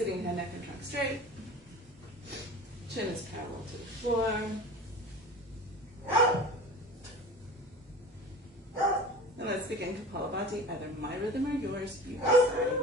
sitting here, neck and trunk straight. Chin is parallel to the floor. And let's begin Kapalabhati, either my rhythm or yours, you decide.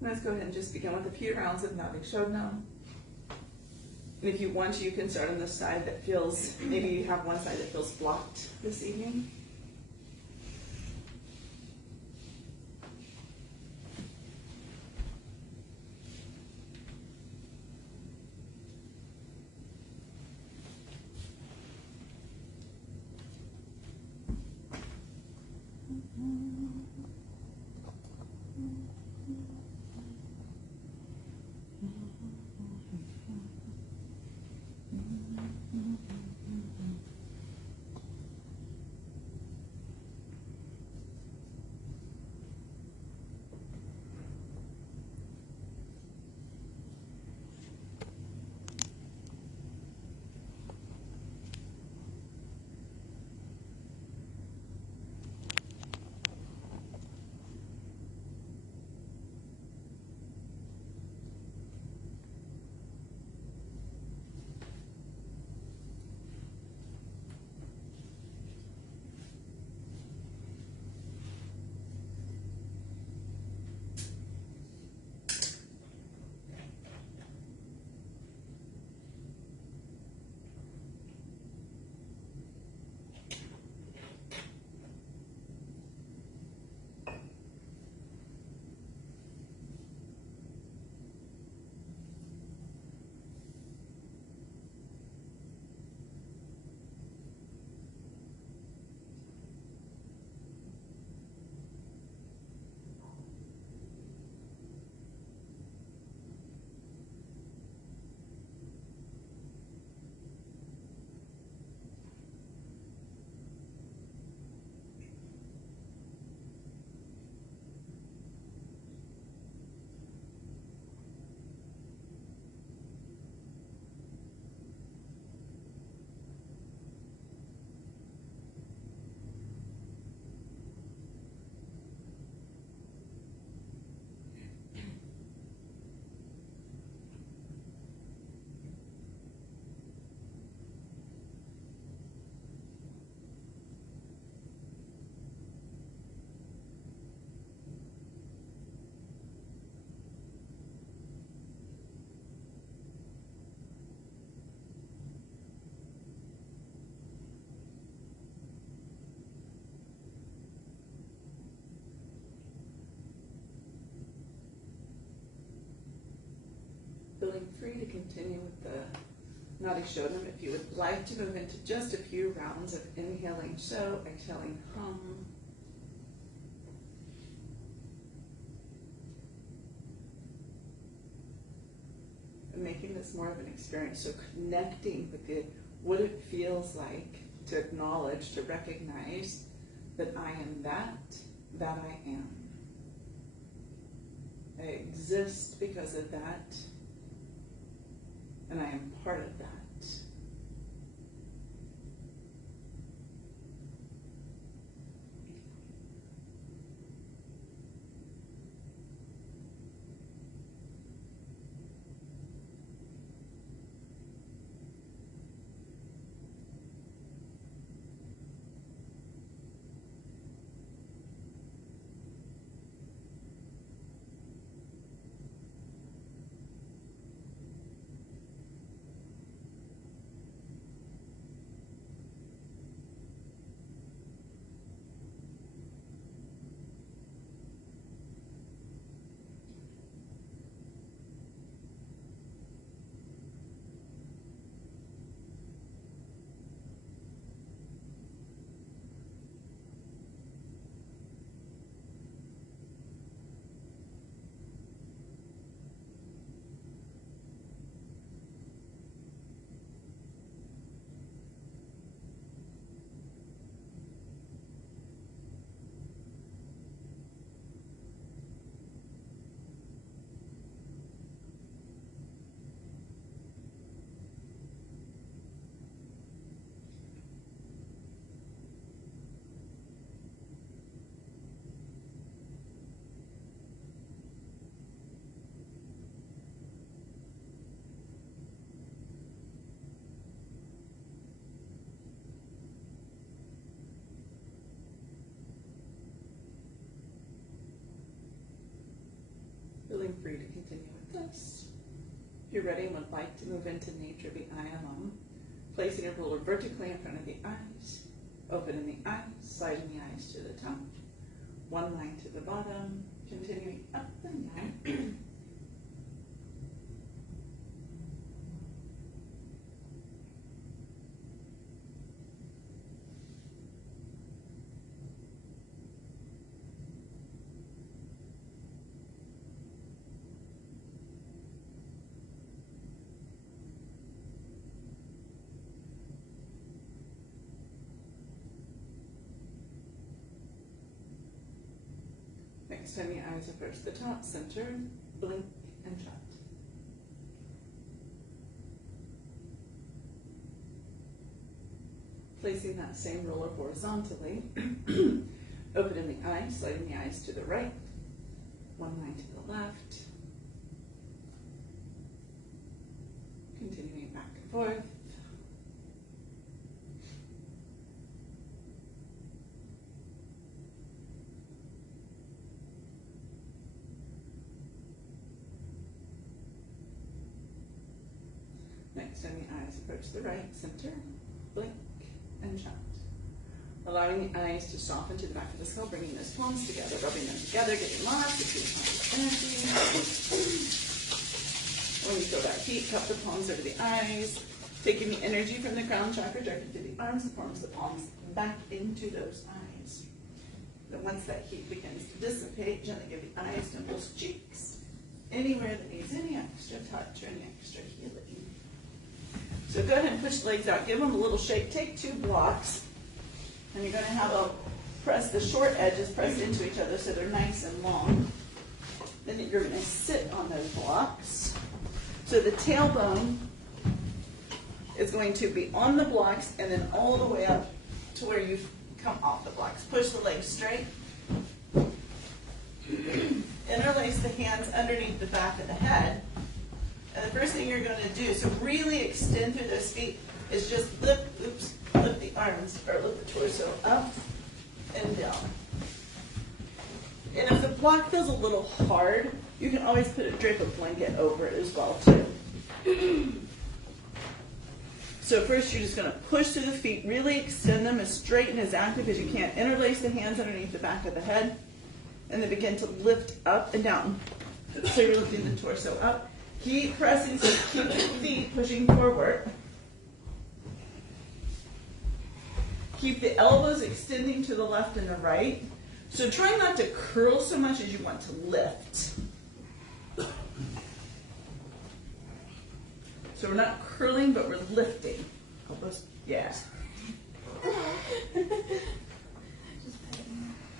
Let's go ahead and just begin with a few rounds of Nadi shodhana. And if you want to, you can start on the side that feels, maybe you have one side that feels blocked this evening. Feeling free to continue with the Nadi Shodhana. If you would like to move into just a few rounds of inhaling show, exhaling hum. And making this more of an experience, so connecting with what it feels like to acknowledge, to recognize that I am that I am. I exist because of that, and I am part of that. Feeling free to continue with this. If you're ready and would like to move into nature pranayama, placing a ruler vertically in front of the eyes, opening the eyes, sliding the eyes to the top, one line to the bottom, continuing up and down. Next time the eyes approach the top center, blink and shut. Placing that same roller horizontally, opening the eyes, sliding the eyes to the right, one line to the left, continuing back and forth. Next time the eyes approach the right center, blink and shut. Allowing the eyes to soften to the back of the skull, bringing those palms together, rubbing them together, getting lots of energy. When you feel that heat, cup the palms over the eyes, taking the energy from the crown chakra directed to the arms, the palms back into those eyes. Then once that heat begins to dissipate, gently give the eyes, temples, cheeks, anywhere that needs any extra touch or any extra healing. So go ahead and push the legs out. Give them a little shake. Take 2 blocks. And you're going to have press the short edges pressed into each other so they're nice and long. Then you're going to sit on those blocks. So the tailbone is going to be on the blocks and then all the way up to where you come off the blocks. Push the legs straight. Interlace the hands underneath the back of the head. And the first thing you're going to do, so really extend through those feet, is just lift the arms, or lift the torso up and down. And if the block feels a little hard, you can always put a drape of blanket over it as well, too. So first you're just going to push through the feet, really extend them as straight and as active as you can. Interlace the hands underneath the back of the head, and then begin to lift up and down. So you're lifting the torso up Keep pressing, so keep your feet pushing forward. Keep the elbows extending to the left and the right. So try not to curl so much as you want to lift. So we're not curling, but we're lifting. Elbows, yeah.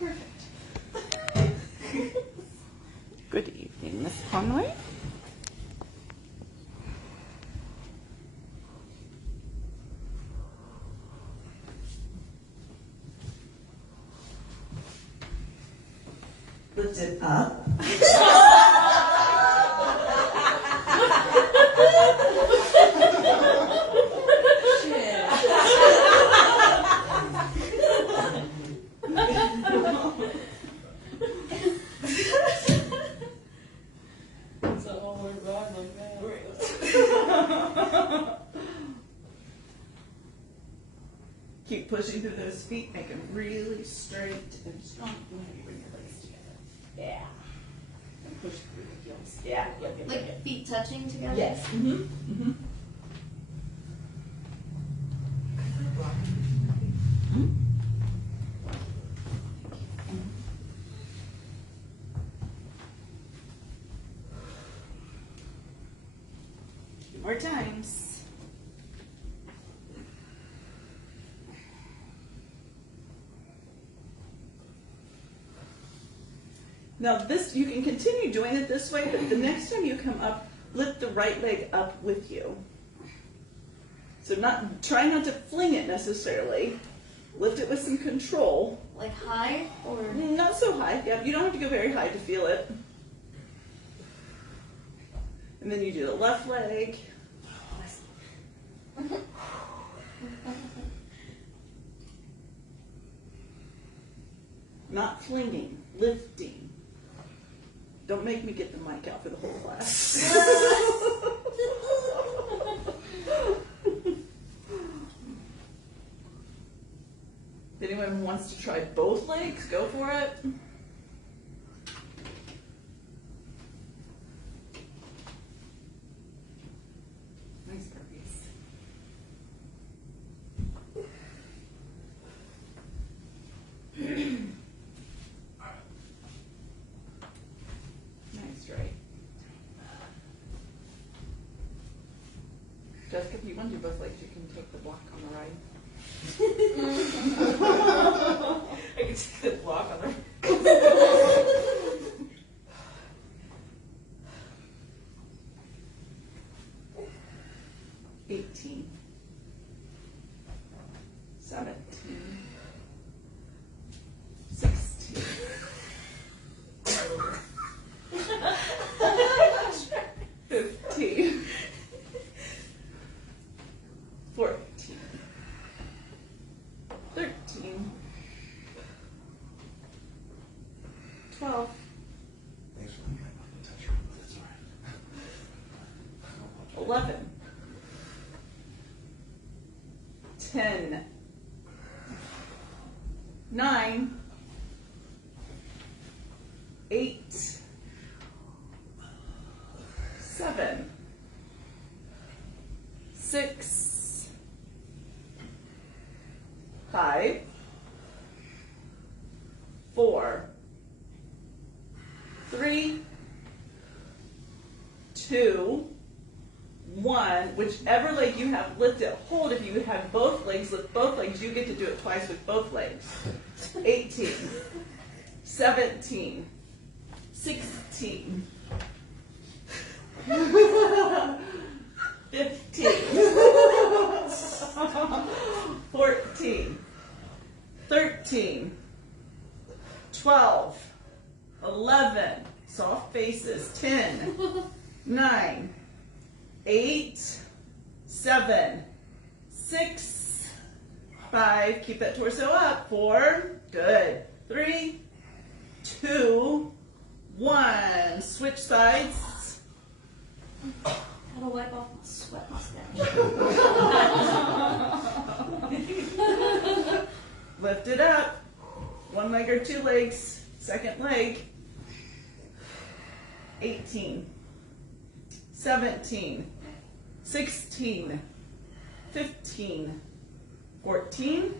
Perfect. Good evening, Miss Conway. Lift it up. Keep pushing through those feet, make them really straight and strong. You want to bring your legs together. Yeah. And push through the heels. Yeah. Yep. Like feet touching together? Yes. Mm-hmm. Mm-hmm. More times. Now this, you can continue doing it this way, but the next time you come up, lift the right leg up with you. So try not to fling it necessarily. Lift it with some control. Like high or? Not so high. Yeah, you don't have to go very high to feel it. And then you do the left leg. Not flinging, lifting. Don't make me get the mic out for the whole class. If anyone wants to try both legs, go for it. Nice burpees. Nice, right? Jessica, if you want to do both legs, you can take the block on the right. I can take the block on the right. 18, 17, 16, 15, 14, 13, 12, Thanks for letting me touch her. That's all right. 11, 10, 9, 8, 7, 6, 5, 4, 3, 2, 1, whichever leg you have, lift it, hold. If you have both legs, lift both legs. You get to do it twice with both legs. 18, 17, 16, 15, 14, 13, 12, 11, soft faces, 10, 9, 8, 7, 6, 5, keep that torso up, 4, good, 3, 2, 1, switch sides. Gotta wipe off my sweat mustache. Lift it up, one leg or two legs, second leg, 18, 17, 16, 15, 14,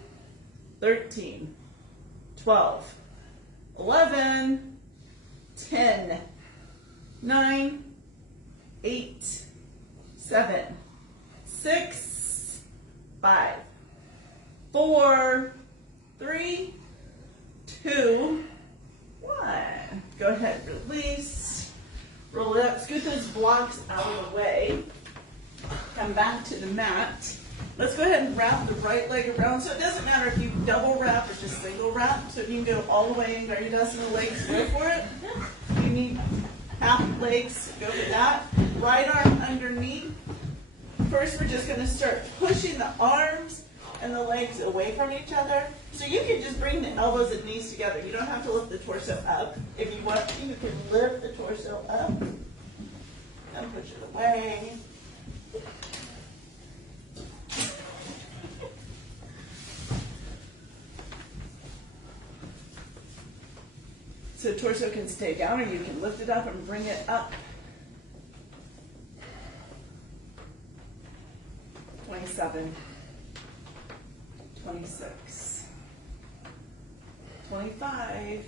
13, 12, 11, 10, 9, 8, 7, 6, 5, 4, 3, 2, 1. Go ahead, release. Roll it up, scoot those blocks out of the way. Come back to the mat. Let's go ahead and wrap the right leg around. So it doesn't matter if you double wrap or just single wrap. So you can go all the way and grab your dust in the legs, go for it. You need half legs, go for that. Right arm underneath. First, we're just going to start pushing the arms and the legs away from each other. So you can just bring the elbows and knees together. You don't have to lift the torso up. If you want to, you can lift the torso up and push it away. So torso can stay down, or you can lift it up and bring it up. 27, 26, 25.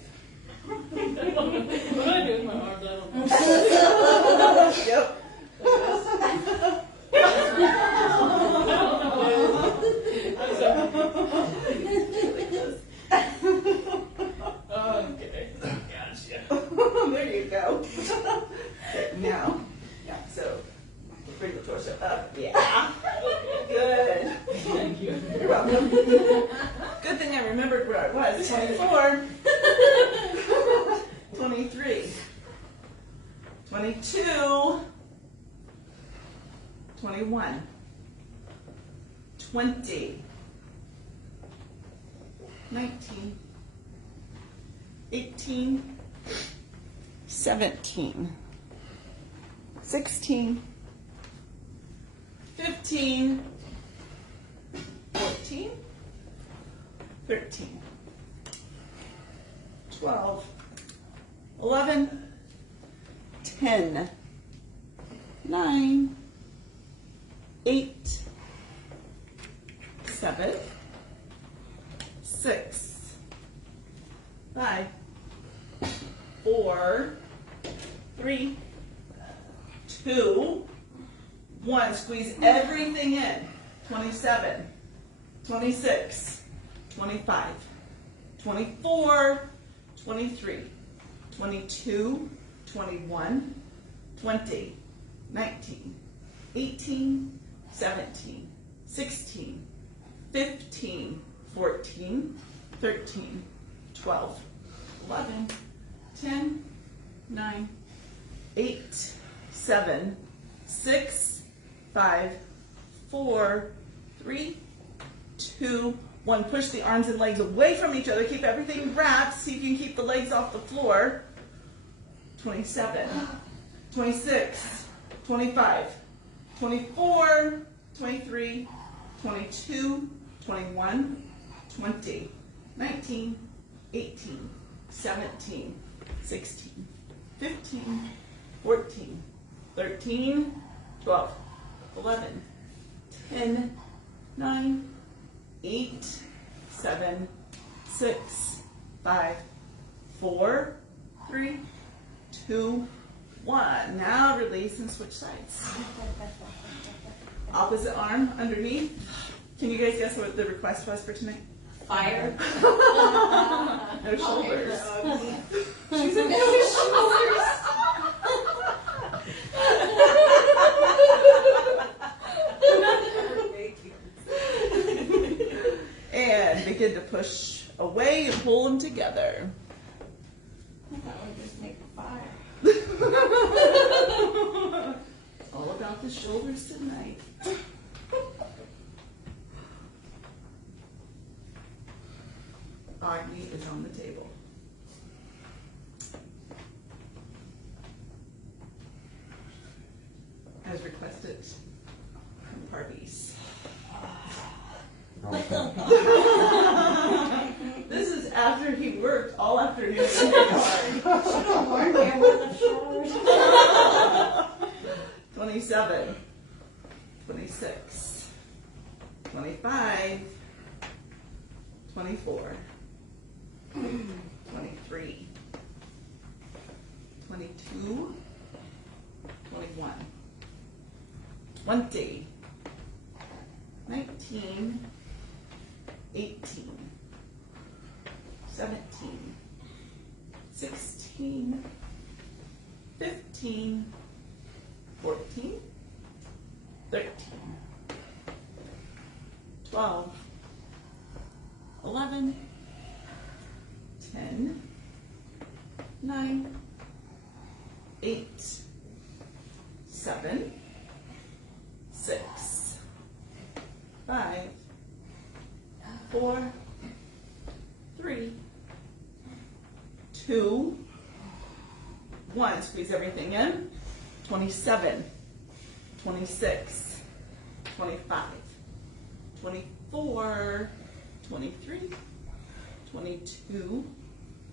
What do I do with my arms? I don't know. Yep. Okay. Gotcha. There you go. Okay, now, so bring the torso up. Yeah. Good. Thank you. You're welcome. Good thing I remembered where I was. 24, 23, 22, 21, 20, 19, 18, 17, 16, 15, 14, 13, 12, 11, 10, 9, 8, 7, 6, 5, 4, 3, 2, 1. Squeeze everything in. 27, 26, 25, 24, 23, 22, 21, 20, 19, 18, 17, 16, 15, 14, 13, 12, 11, 10, 9, 8, 7, 6, 5, 4, 3, 2, 1. Push the arms and legs away from each other. Keep everything wrapped. See if you can keep the legs off the floor. 27, 26, 25, 24, 23, 22, 21, 20, 19, 18, 17, 16, 15, 14, 13, 12, 11, 10, 9, 8, 7, 6, 5, 4, 3, 2, 1. Now release and switch sides. Opposite arm underneath. Can you guys guess what the request was for tonight? Fire. No shoulders. She said no shoulders. And begin to push away and pull them together. That would just make fire. All about the shoulders tonight. Agni is on the table. As requested from Parviz. This is after he worked all afternoon. 27, 26, 25, 24, 23, 22, 21, 20, 19, 18, 17, 16, 15, 14, 13, 12, 11, 10, 9, 8, 7, 6, 5, 4, 3, 2, 1. Squeeze everything in. 27, 26, 25, 24, 23, 22,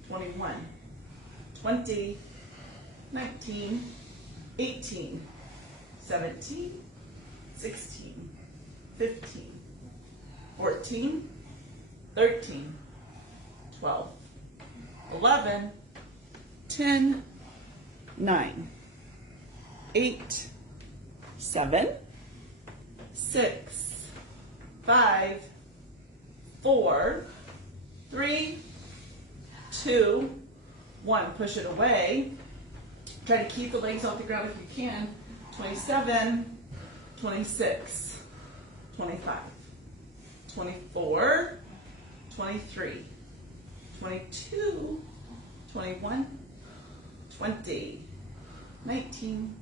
21, 20, 19, 18, 17, 16, 15, 14, 13, 12, 11, 10, 9, 8, 7, 6, 5, 4, 3, 2, 1. Push it away. Try to keep the legs off the ground if you can. 27, 26, 25, 24, 23, 22, 21, 20, 19,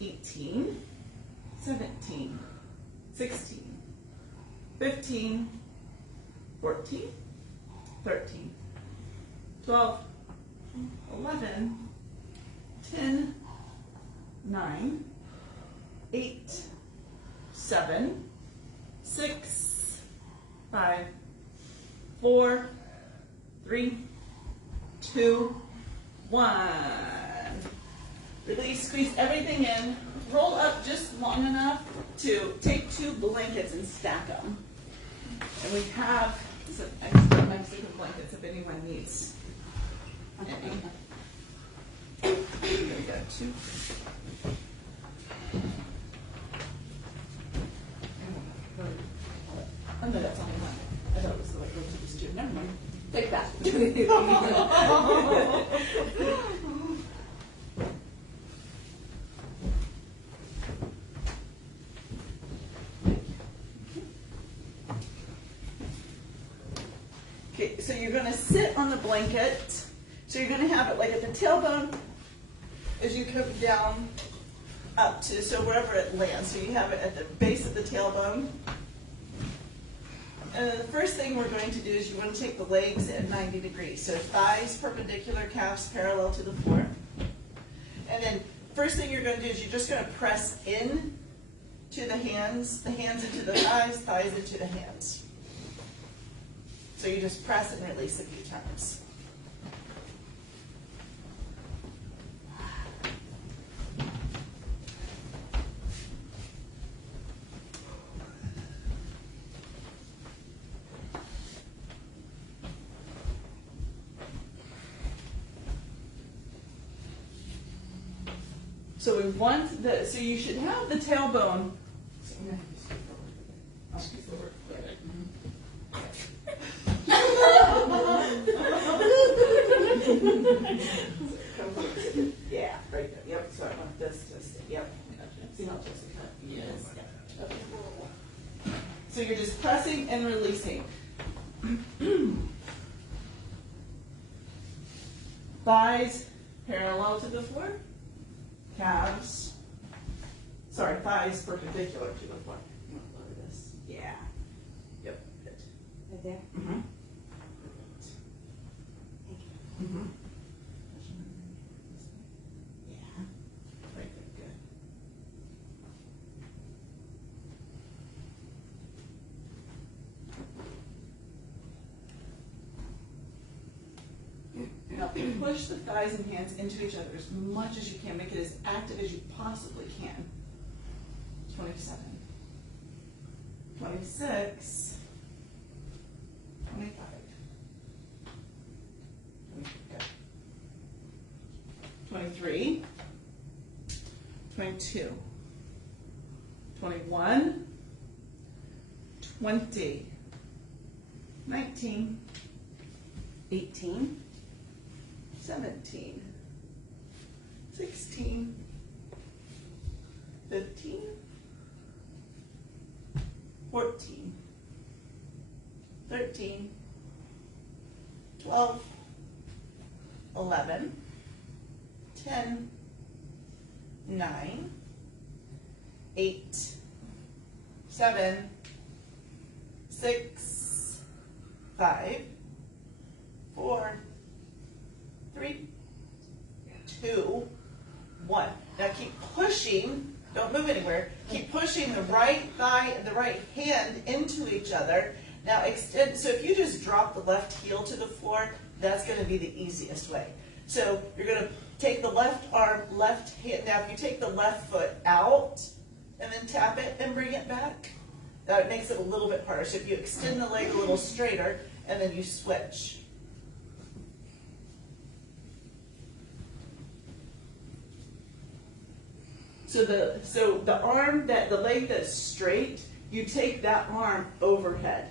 18, 17, 16, 15, 14, 13, 12, 11, 10, 9, 8, 7, 6, 5, 4, 3, 2, 1. Release, squeeze everything in. Roll up just long enough to take 2 blankets and stack them. And we have some extra Mexican blankets if anyone needs any. There we go, 2. Oh no, that's only one. I thought it was the way it goes to the student. Never mind. Take that. Okay, so you're going to sit on the blanket. So you're going to have it like at the tailbone as you come down up to, so wherever it lands. So you have it at the base of the tailbone. And then the first thing we're going to do is you want to take the legs at 90 degrees. So thighs perpendicular, calves parallel to the floor. And then first thing you're going to do is you're just going to press in to the hands into the thighs into the hands. So you just press and release a few times. So we want the, so you should have the tailbone. So I'm gonna have to scoot forward. I'll scoot forward. Yeah, right there. Yep. So I want this to stay. Yep. See how Jessica? Yes. Yep. Okay. So you're just pressing and releasing. Thighs parallel to the floor. Calves. Sorry, thighs perpendicular to the floor. You want to lower this? Yeah. Yep. Good. Right there. Mm-hmm. Mm-hmm. Yeah. Right there. Good. Now push the thighs and hands into each other as much as you can. Make it as active as you possibly can. 27, 26, 25, 23, 22, 21, 20, 19, 18, 17, 16, 15, 14, 13, 12, 11, 10, 9, 8, 7, 6, 5, 4, 3, 2, 1. Now keep pushing, don't move anywhere. Keep pushing the right thigh and the right hand into each other. Now extend, so if you just drop the left heel to the floor, that's going to be the easiest way. So you're going to take the left arm, left hand. Now if you take the left foot out and then tap it and bring it back, that makes it a little bit harder. So if you extend the leg a little straighter and then you switch. So the arm, the leg that's straight, you take that arm overhead.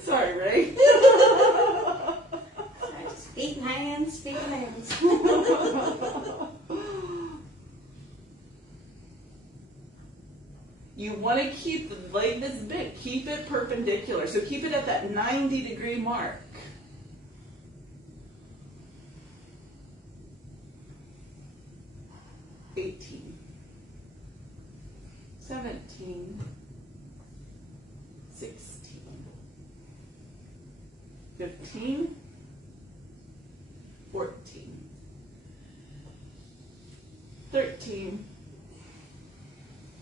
Sorry, Ray. Sorry, just feet and hands, feet and hands. You want to keep the leg that's big, keep it perpendicular. So keep it at that 90-degree mark. $18, $17, $16, $15, $14, $13,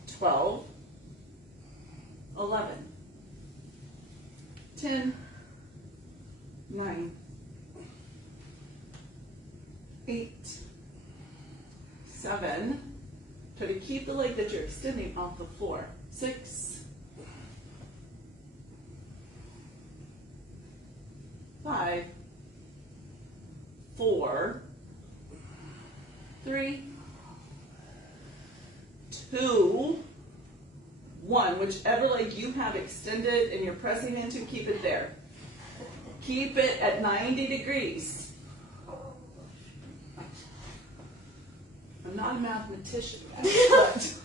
$12, $11, $10, $9, $8, 7. Try to keep the leg that you're extending off the floor. 6, 5, 4, 3, 2, 1. Whichever leg you have extended and you're pressing into, keep it there. Keep it at 90 degrees. I'm not a mathematician, but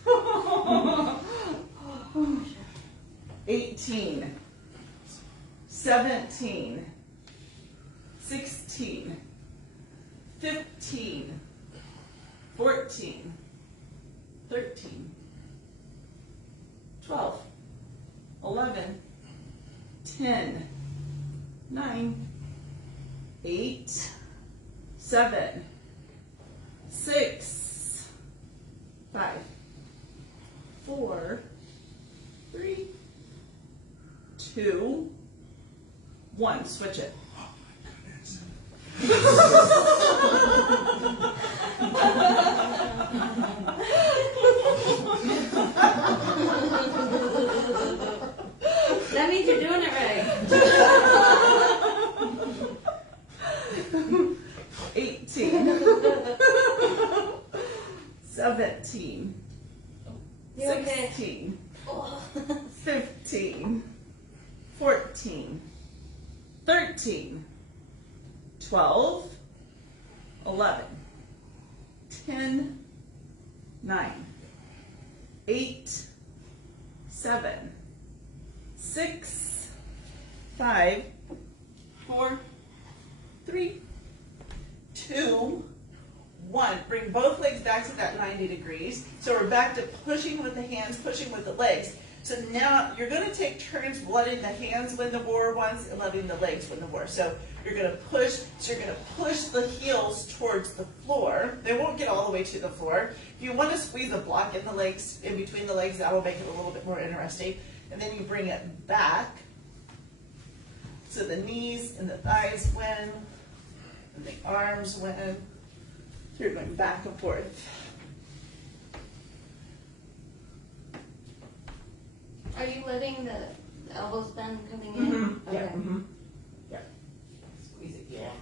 18, 17, 16, 15, 14, 13, 12, 11, 10, 9, 8, 7, 6, 5, 4, 3, 2, 1. Switch it. Oh my goodness. That means you're doing it right. 18, 17, You okay? 16, Oh. 15, 14, 13, 12, 11, 10, 9, 8, 7, 6, 5, 4, 3, 2, 1. Bring both legs back to that 90 degrees. So we're back to pushing with the hands, pushing with the legs. So now you're going to take turns letting the hands win the war once and letting the legs win the war. So you're going to push. So you're going to push the heels towards the floor. They won't get all the way to the floor. If you want to squeeze a block in the legs, in between the legs, that will make it a little bit more interesting. and then you bring it back. So the knees and the thighs win, and the arms win. So you're going back and forth. Are you letting the elbows bend coming in? Yeah. Okay. Yeah. Squeeze it. Yeah.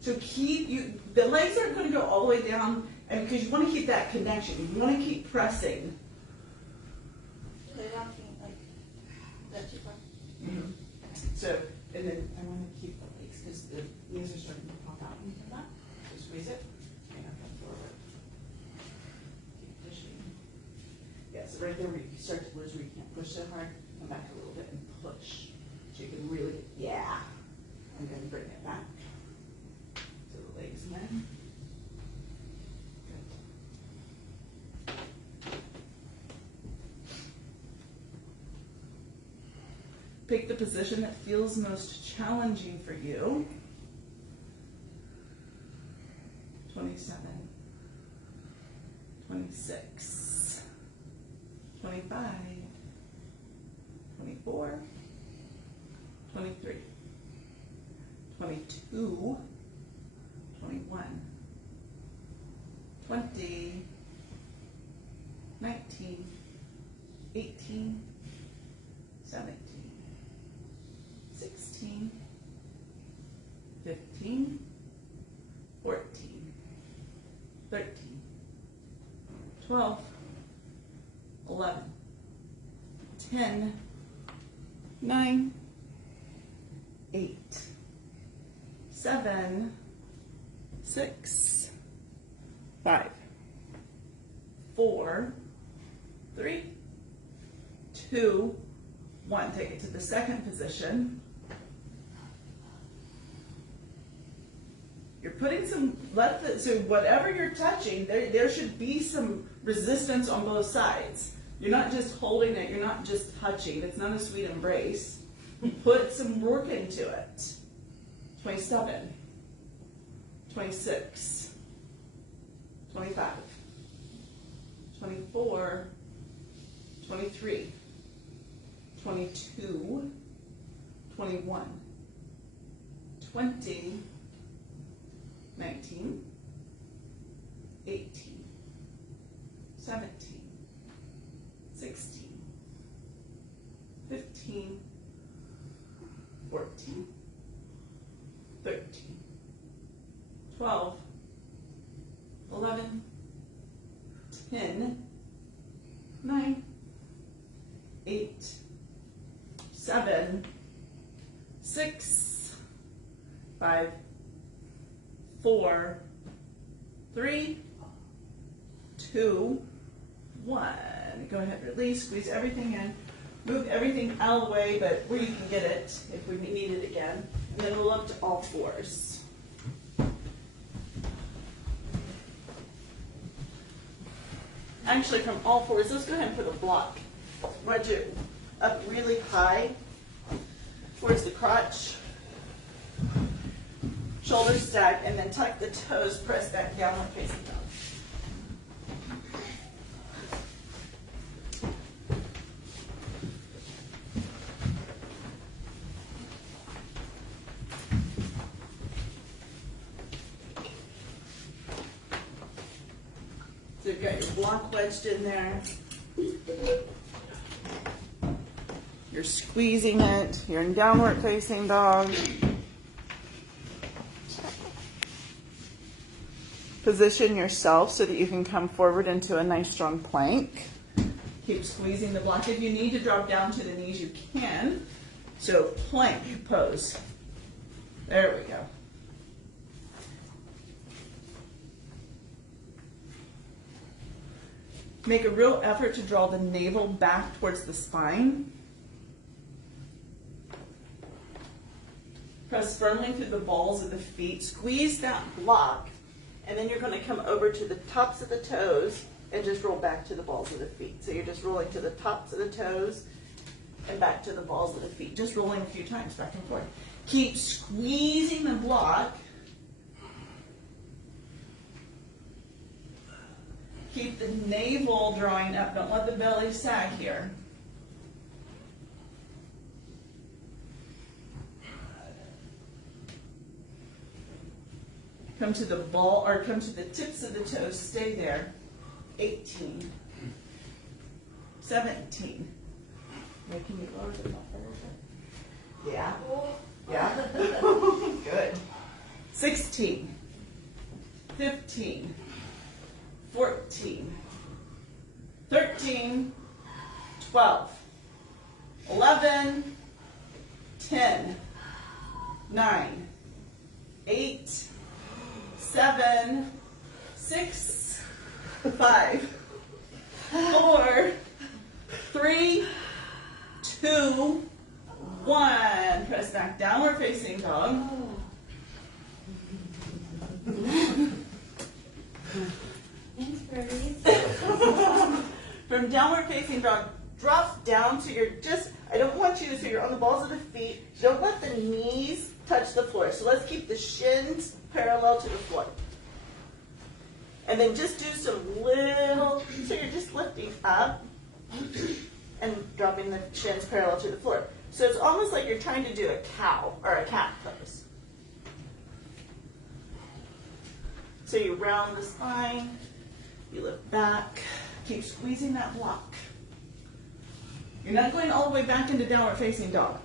So the legs aren't going to go all the way down, and because you want to keep that connection, you want to keep pressing. Put it on, like, that too far. So, and then I want to keep the legs because the knees are starting to pop out and come up. So squeeze it, and up and forward. Keep pushing. Yeah, so right there where you start to lose, where you can't push so hard, come back a little bit and push. So you can really, yeah. And then bring it back. So the legs in. Good. Pick the position that feels most challenging for you. 27, 26, 25, 24, 23, 22, 21, 20, 19, 18, 17, 16, 15, 14, 13, 12, 11, 10, 9, 8, 7, 6, 5, 4, 3, 2, 1. Take it to the second position. You're putting some, so whatever you're touching, there should be some resistance on both sides. You're not just holding it, you're not just touching. It's not a sweet embrace. Put some work into it. 27, 26, 25, 24, 23, 22, 21, 20, 19, 18, 17, 16, 15, 14, 13, 12, 11, 10, 9, 8, 7, 6, 5, 4, 3, 2, 1. Go ahead, release, squeeze everything in. Move everything out of the way, but where you can get it if we need it again. And then we'll up to all fours. Actually, from all fours, let's go ahead and put a block. Wedge it up really high towards the crotch. Shoulders stack, and then tuck the toes, press back downward facing dog. So you've got your block wedged in there. You're squeezing it. You're in downward facing dog. Position yourself so that you can come forward into a nice strong plank. Keep squeezing the block. If you need to drop down to the knees, you can. So plank pose. There we go. Make a real effort to draw the navel back towards the spine. Press firmly through the balls of the feet. Squeeze that block. And then you're going to come over to the tops of the toes and just roll back to the balls of the feet. So you're just rolling to the tops of the toes and back to the balls of the feet. Just rolling a few times back and forth. Keep squeezing the block. Keep the navel drawing up. Don't let the belly sag here. Come to the ball, or come to the tips of the toes. Stay there. 18. 17. Wait, can you lower the ball a little bit? Yeah. Yeah. Good. 16. 15. 14. 13. 12. 11. 10. 9. 8. 7, 6, 5, 4, 3, 2, 1. Press back, downward facing dog. Thanks, Birdie. From downward facing dog, drop down so you're just, I don't want you to, so you're on the balls of the feet. Don't let the knees touch the floor. So let's keep the shins parallel to the floor. And then just do some little, so you're just lifting up and dropping the shins parallel to the floor. So it's almost like you're trying to do a cow or a cat pose. So you round the spine, you lift back, keep squeezing that block. You're not going all the way back into downward facing dog.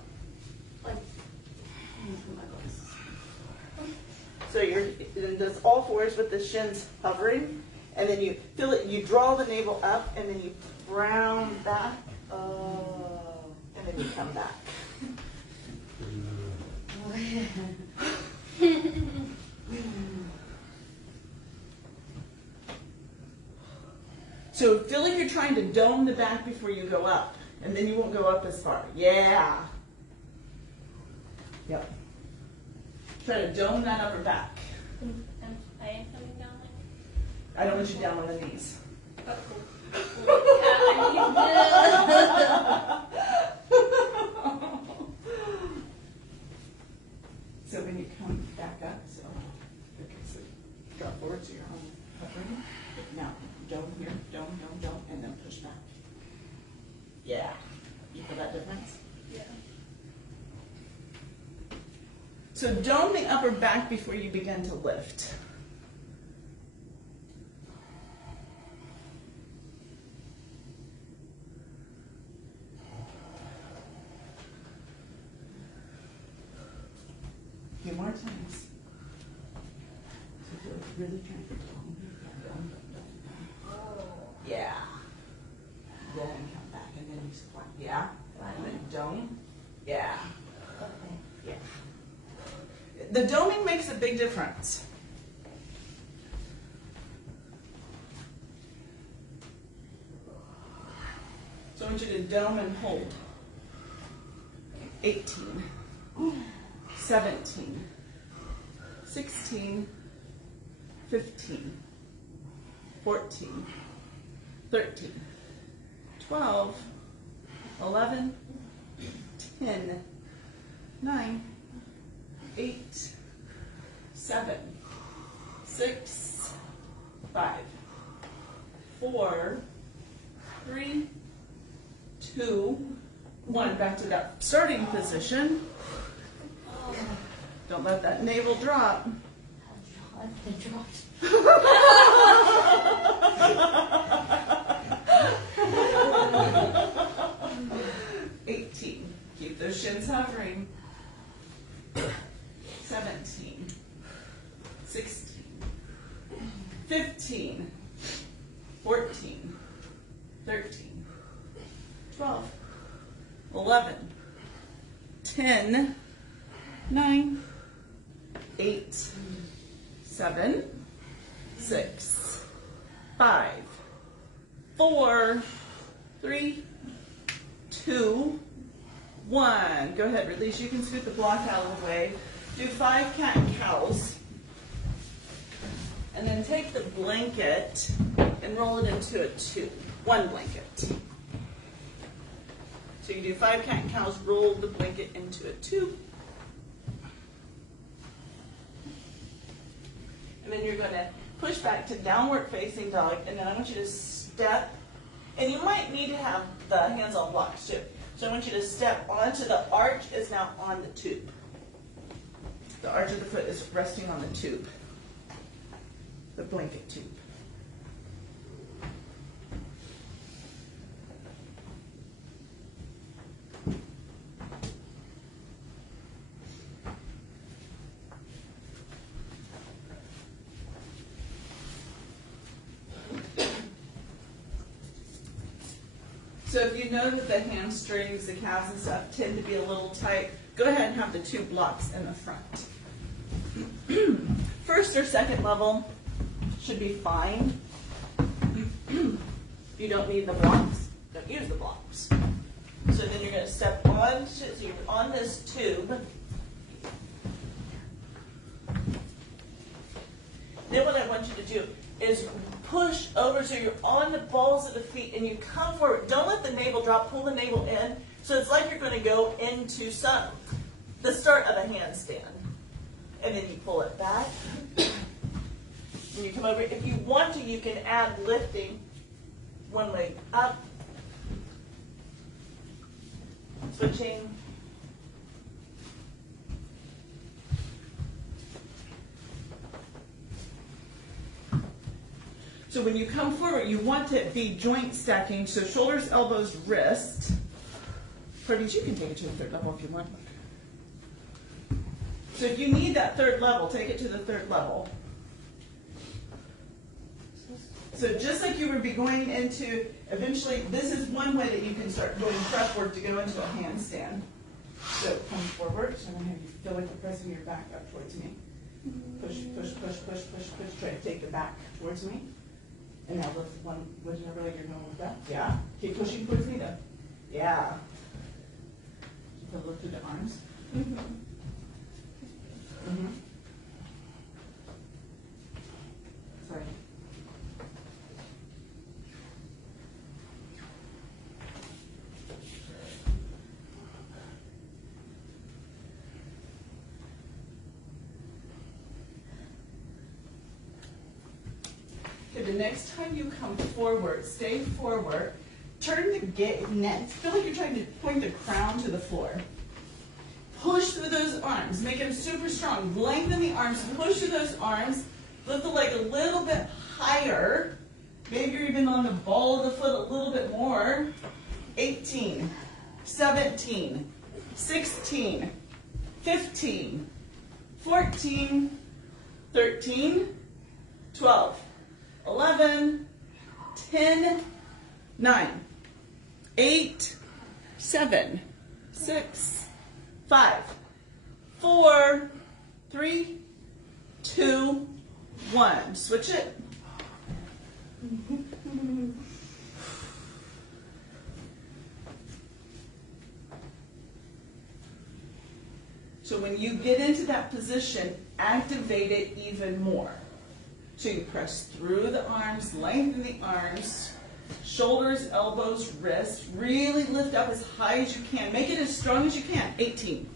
So you're in this all fours with the shins hovering, and then you feel it. You draw the navel up, and then you round back, and then you come back. So feel like you're trying to dome the back before you go up, and then you won't go up as far. Yeah. Yep. Try to dome that upper back. And I am coming down like. I don't want you down on the knees. So when you come back up, so drop forward so you're on hovering. Now, dome here, dome, and then push back. Yeah. You feel that difference? Yeah. So dome the upper back before you begin to lift. A few more times. So feel really trying to dome. Yeah. Then come back and then you squat. Yeah. And then dome. Yeah. Okay. Yeah. The doming makes a big difference. So I want you to dome and hold. 18, 17, 16, 15, 14, 13, 12, 11, 10, 9, 8, 7, 6, 5, 4, 3, 2, 1. Back to that starting position. Don't let that navel drop. They dropped. 18. Keep those shins hovering. 17. 16. 15. 14. 13. 12. 11. 10. 9. 8. 7. 6. 5. 4. 3. 2. 1. Go ahead, release. You can scoot the block out of the way. Do 5 cat and cows. And then take the blanket and roll it into a 2, 1 blanket. So you do 5 cat and cows, roll the blanket into a 2. And then you're going to push back to downward facing dog, and then I want you to step, and you might need to have the hands on blocks too. So I want you to step onto the arch is now on the tube. The arch of the foot is resting on the tube, the blanket tube. So if you know that the hamstrings, the calves and stuff tend to be a little tight, go ahead and have the 2 blocks in the front. First or second level should be fine. You don't need the blocks, don't use the blocks. So then you're going to step on, so you're on this tube. Then what I want you to do is push over so you're on the balls of the feet and you come forward. Don't let the navel drop, pull the navel in. So it's like you're going to go into the start of a handstand. And then you pull it back. And you come over. If you want to, you can add lifting one leg up. Switching. So when you come forward, you want to be joint stacking, so shoulders, elbows, wrist. Freddie, you can take it to the 3rd level if you want. So if you need that 3rd level, take it to the 3rd level. So just like you would be going into, eventually, this is one way that you can start doing prep work to go into a handstand. So come forward, so I'm going to have you feel like you're pressing your back up towards me. Push, push, push, push, push, push. Try to take the back towards me. And now lift one, whichever leg you're going with that. Yeah. Keep pushing towards me though. Yeah. Look through the arms. Mm-hmm. Mm-hmm. Sorry. The next time you come forward, stay forward, turn the neck, feel like you're trying to point the crown to the floor. Push through those arms, make them super strong, lengthen the arms, push through those arms, lift the leg a little bit higher, maybe you're even on the ball of the foot a little bit more. 18, 17, 16, 15, 14, 13, 12, 11, 10, 9, 8, 7, 6, 5, 4, 3, 2, 1. Switch it. So when you get into that position, activate it even more. So you press through the arms, lengthen the arms, shoulders, elbows, wrists. Really lift up as high as you can. Make it as strong as you can. 18,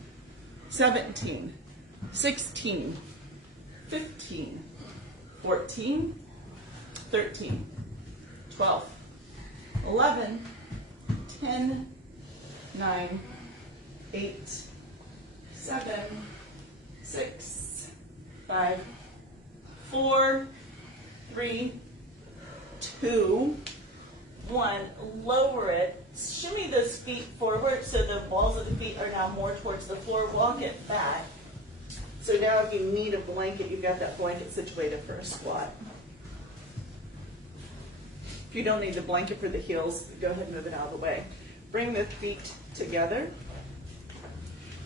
17, 16, 15, 14, 13, 12, 11, 10, 9, 8, 7, 6, 5, 4, 3, 2, 1. Lower it. Shimmy those feet forward so the balls of the feet are now more towards the floor. Walk it back. So now if you need a blanket, you've got that blanket situated for a squat. If you don't need the blanket for the heels, go ahead and move it out of the way. Bring the feet together.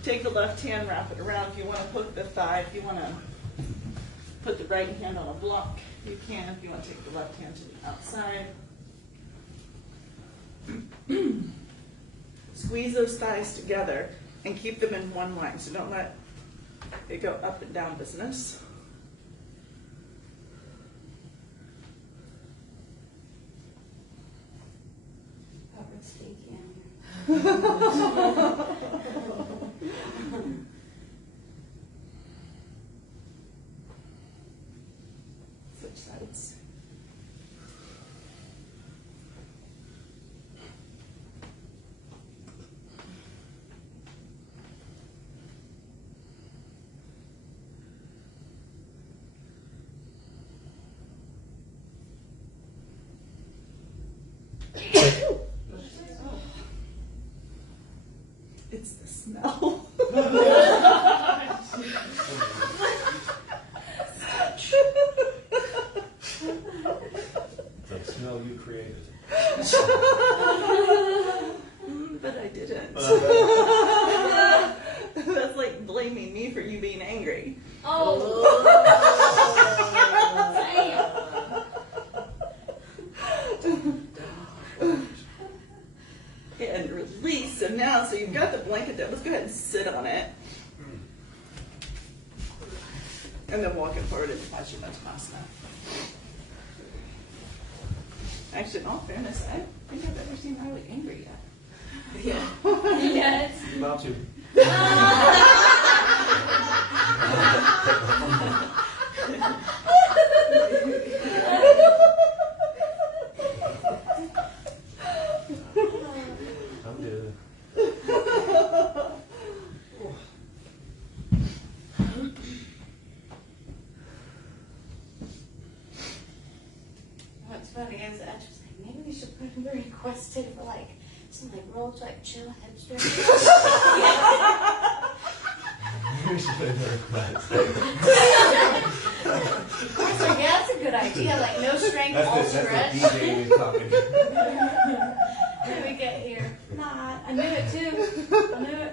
Take the left hand, wrap it around. If you want to hook the thigh, if you want to put the right hand on a block, you can. If you want to take the left hand to the outside. Squeeze those thighs together and keep them in one line. So don't let it go up and down business. Switch sides. It's the smell. The smell you created. But I didn't. That's like blaming me for you being angry. Oh. And release. So now, so you've got the blanket there. Let's go ahead and sit on it. And then walk it forward into Paschimottanasana. Actually, in all fairness, I don't think I've ever seen Riley angry yet. Yeah. Yes. About to. I'm good. What's funny is I just like maybe we should put in the request in for like some like roll like chill hamstring. We should put in a request. I was like, yeah, that's a good idea. Like no strength, all That's the stretch. DJ is talking. How did we get here? Nah, I knew it too. I knew it.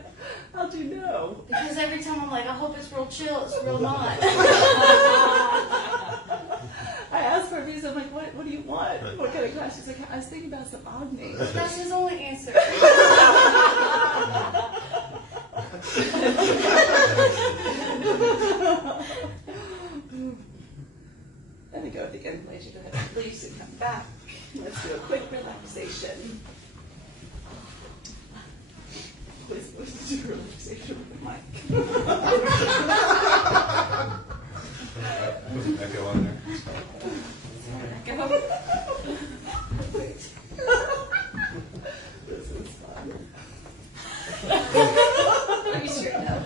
How'd you know? Because every time I'm like, I hope it's real chill, it's real not. I asked for a reason. I'm like, what do you want? What kind of class? She's like, I was thinking about some Agni. That's his only answer. Then we go at the end place. You go ahead and release and come back. Let's do a quick relaxation. Please do relaxation with the mic. Echo on there. This is fun. Are you straight up?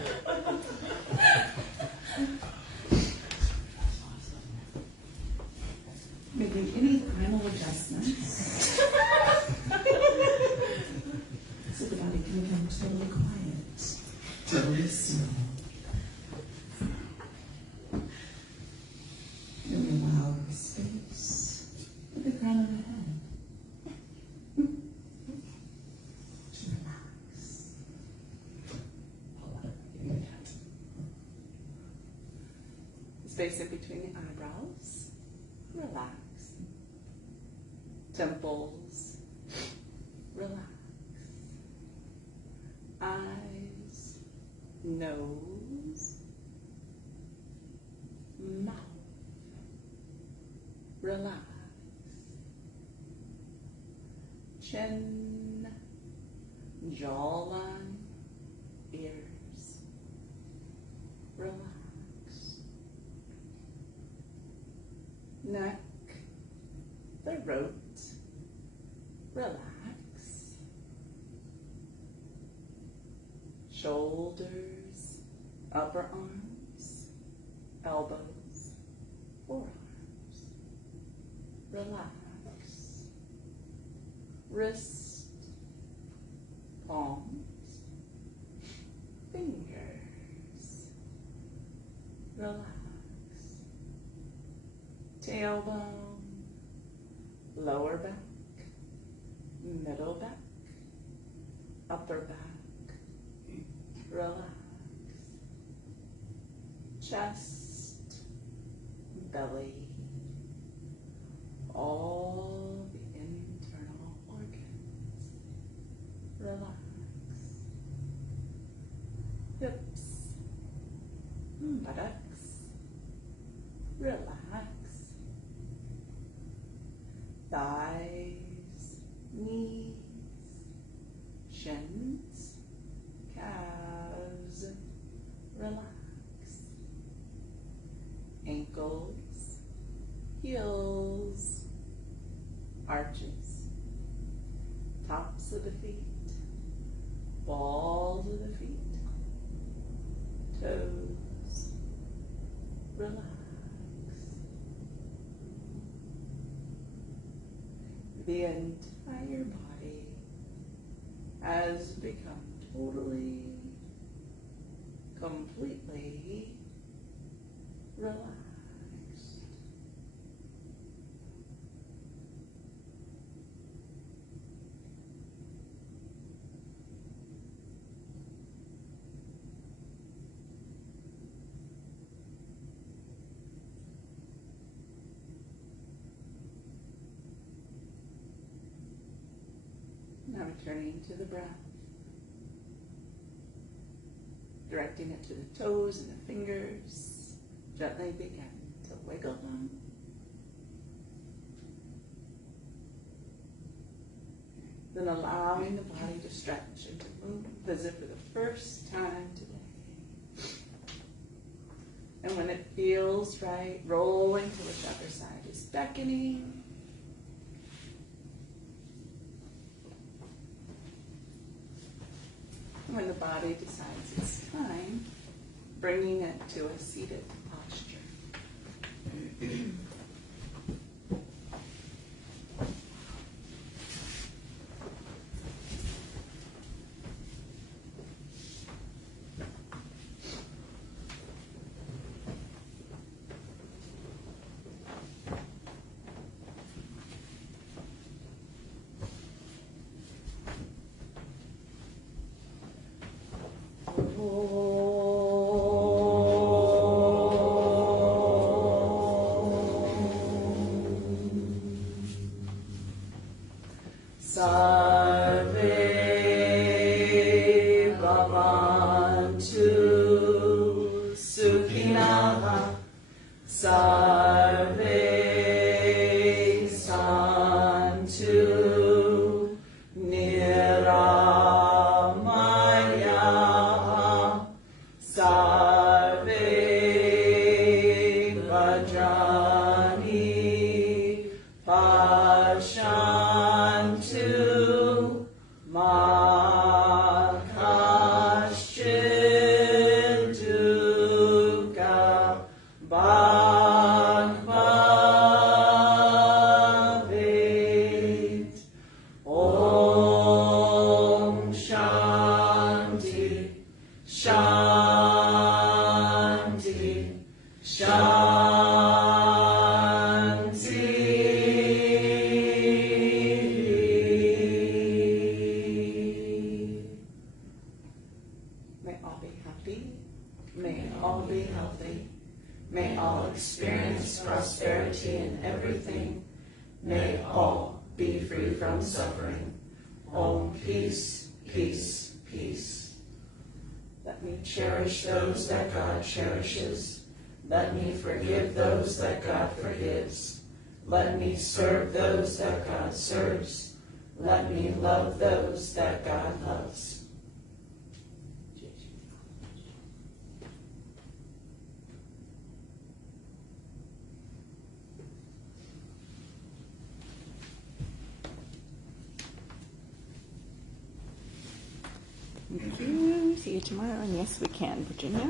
Making any final adjustments so the body can become totally quiet, totally still. And we allow space at the crown of the head to relax. Space in between the eyebrows. Relax. Temples. Relax. Eyes. Nose. Mouth. Relax. Chin. Jawline. Ears. Relax. Neck, throat, relax. Shoulders, upper arms, elbows, forearms. Relax. Wrist, palms, fingers. Relax. Tailbone, lower back, middle back, upper back, relax. Chest, belly, all the internal organs. Relax. Hips, buttocks, relax. Thighs, knees, shins, calves, relax. Ankles, heels, arches, tops of the feet, balls of the feet, toes, relax. The entire body has become totally, completely relaxed. Now returning to the breath, directing it to the toes and the fingers, gently begin to wiggle them. Then allowing the body to stretch and to move as if for the first time today. And when it feels right, rolling to whichever side is beckoning. When the body decides it's time, bringing it to a seated posture. Sarve bhavantu sukhinaha, sarve santu niramaya, sarve vajrani pashantu ma kaschid dukkha bhagvavet. Om Shanti, Shanti, Shanti. May all be happy. May all be healthy. May all experience prosperity in everything. May all be free from suffering. Om, peace, peace, peace. Let me cherish those that God cherishes. Let me forgive those that God forgives. Let me serve those that God serves. Let me love those that God loves. Thank you. See you tomorrow. And yes, we can, Virginia.